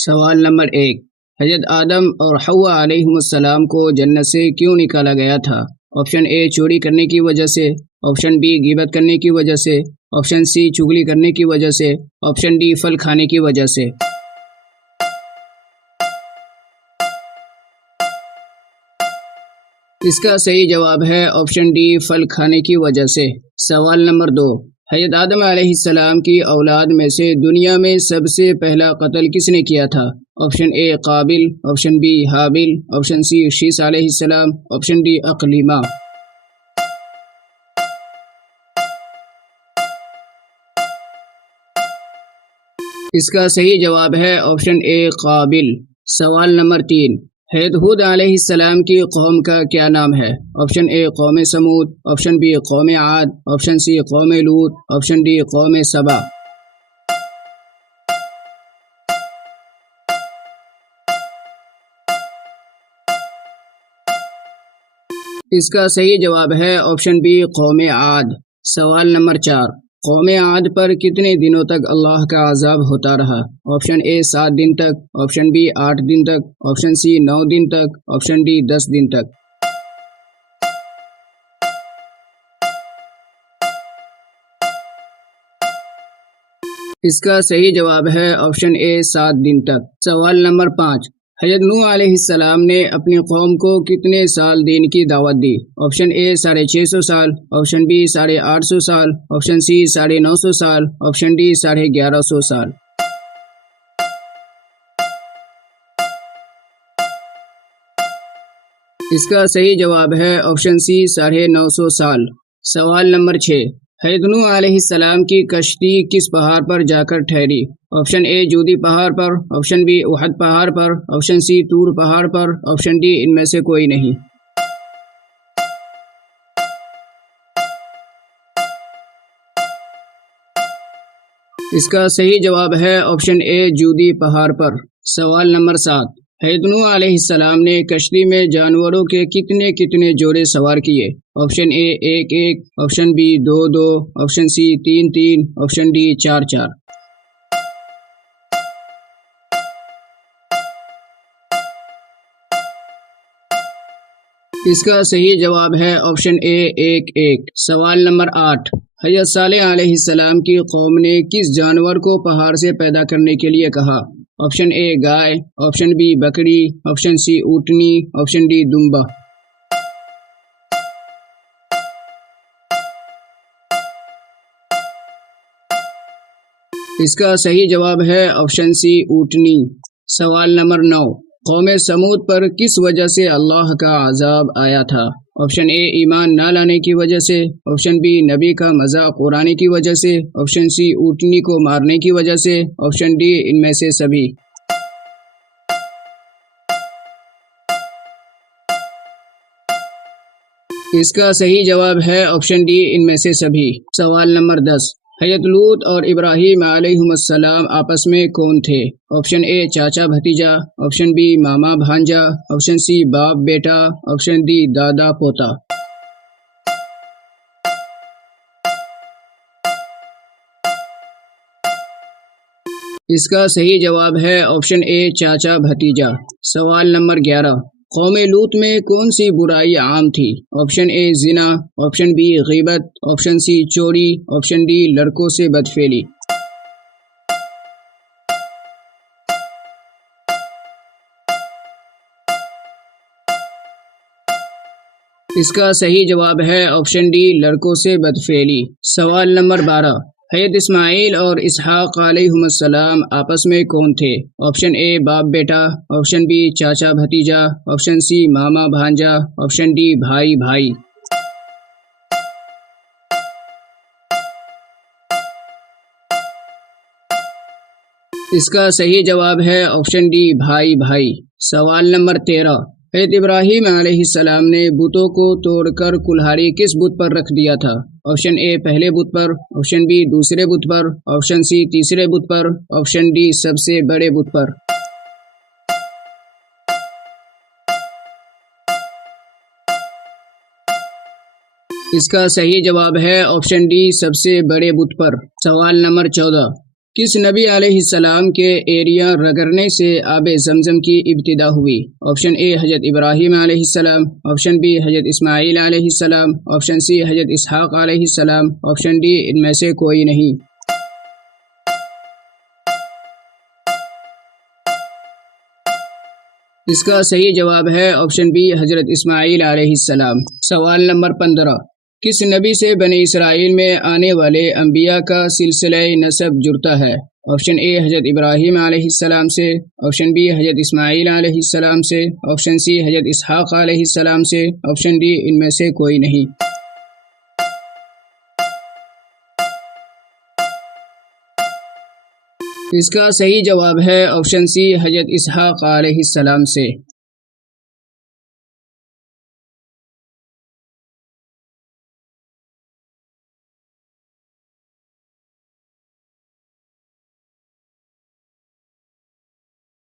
سوال نمبر 1، حضرت آدم اور حوا علیہم السلام کو جنت سے کیوں نکالا گیا تھا؟ آپشن اے چوری کرنے کی وجہ سے، آپشن بی غیبت کرنے کی وجہ سے، آپشن سی چغلی کرنے کی وجہ سے، آپشن ڈی پھل کھانے کی وجہ سے۔ اس کا صحیح جواب ہے آپشن ڈی پھل کھانے کی وجہ سے۔ سوال نمبر 2، حضرت آدم علیہ السلام کی اولاد میں سے دنیا میں سب سے پہلا قتل کس نے کیا تھا؟ آپشن اے قابل، آپشن بی حابل، آپشن سی شیث علیہ السلام، آپشن ڈی اقلیمہ۔ اس کا صحیح جواب ہے آپشن اے قابل۔ سوال نمبر 3، حضرت ہود علیہ السلام کی قوم کا کیا نام ہے؟ آپشن اے قوم سمود، آپشن بی قوم عاد، آپشن سی قوم لوط، آپشن ڈی قوم سبا۔ اس کا صحیح جواب ہے آپشن بی قوم عاد۔ سوال نمبر 4، قوم عاد پر کتنے دنوں تک اللہ کا عذاب ہوتا رہا؟ آپشن اے 7 دن تک، آپشن بی 8 دن تک، آپشن سی 9 دن تک، آپشن ڈی 10 دن تک۔ اس کا صحیح جواب ہے آپشن اے 7 دن تک۔ سوال نمبر 5، حضرت نوح علیہ السلام نے اپنی قوم کو کتنے سال دین کی دعوت دی؟ آپشن اے 650 سال، آپشن بی 850 سال، آپشن سی 950 سال، آپشن ڈی 1150 سال۔ اس کا صحیح جواب ہے آپشن سی 950 سال۔ سوال نمبر 6، حضرت نوح علیہ السلام کی کشتی کس پہاڑ پر جا کر ٹھہری؟ آپشن اے جودی پہاڑ پر، آپشن بی احد پہاڑ پر، آپشن سی طور پہاڑ پر، آپشن ڈی ان میں سے کوئی نہیں۔ اس کا صحیح جواب ہے آپشن اے جودی پہاڑ پر۔ سوال نمبر 7، حضرت نوح علیہ السلام نے کشتی میں جانوروں کے کتنے جوڑے سوار کیے؟ Option A 1 option B 2 option C 3 option D 4 اس کا صحیح جواب ہے آپشن اے 1 سوال نمبر 8، حضرت صالح علیہ السلام کی قوم نے کس جانور کو پہاڑ سے پیدا کرنے کے لیے کہا؟ آپشن اے گائے، آپشن بی بکری، آپشن سی اونٹنی، آپشن ڈی دمبا۔ اس کا صحیح جواب ہے آپشن سی اونٹنی۔ سوال نمبر 9، قوم سمود پر کس وجہ سے اللہ کا عذاب آیا تھا؟ آپشن اے ایمان نہ لانے کی وجہ سے، آپشن بی نبی کا مذاق اڑانے کی وجہ سے، آپشن سی اونٹنی کو مارنے کی وجہ سے، آپشن ڈی ان میں سے سبھی۔ اس کا صحیح جواب ہے آپشن ڈی ان میں سے سبھی۔ سوال نمبر 10، حضرت لوط اور ابراہیم علیہم السلام آپس میں کون تھے؟ آپشن اے چاچا بھتیجا، آپشن بی ماما بھانجا، آپشن سی باپ بیٹا، آپشن ڈی دادا پوتا۔ اس کا صحیح جواب ہے آپشن اے چاچا بھتیجا۔ سوال نمبر 11، قوم لوط میں کون سی برائی عام تھی؟ آپشن اے زنا، آپشن بی غیبت، آپشن سی چوری، آپشن ڈی لڑکوں سے بدفعلی۔ اس کا صحیح جواب ہے آپشن ڈی لڑکوں سے بدفعلی۔ سوال نمبر 12، حضرت اسماعیل اور اسحاق علیہم السلام آپس میں کون تھے؟ آپشن اے باپ بیٹا، آپشن بی چاچا بھتیجا، آپشن سی ماما بھانجا، آپشن ڈی بھائی بھائی۔ اس کا صحیح جواب ہے آپشن ڈی بھائی بھائی۔ سوال نمبر 13، حضرت ابراہیم علیہ السلام نے بتوں کو توڑ کر کلہاڑی کس بت پر رکھ دیا تھا؟ آپشن اے پہلے بت پر، آپشن بی دوسرے بت پر، آپشن سی تیسرے بت پر، آپشن ڈی سب سے بڑے بت پر۔ اس کا صحیح جواب ہے آپشن ڈی سب سے بڑے بت پر۔ سوال نمبر 14، کس نبی علیہ السلام کے ایریا رگڑنے سے آب زمزم کی ابتدا ہوئی؟ آپشن اے حضرت ابراہیم علیہ السلام، آپشن بی حضرت اسماعیل علیہ السلام، آپشن سی حضرت اسحاق علیہ السلام، آپشن ڈی ان میں سے کوئی نہیں۔ اس کا صحیح جواب ہے آپشن بی حضرت اسماعیل علیہ السلام۔ سوال نمبر 15، کس نبی سے بنی اسرائیل میں آنے والے انبیاء کا سلسلہ نسب جڑتا ہے؟ آپشن اے حضرت ابراہیم علیہ السلام سے، آپشن بی حضرت اسماعیل علیہ السلام سے، آپشن سی حضرت اسحاق علیہ السلام سے، آپشن ڈی ان میں سے کوئی نہیں۔ اس کا صحیح جواب ہے آپشن سی حضرت اسحاق علیہ السلام سے۔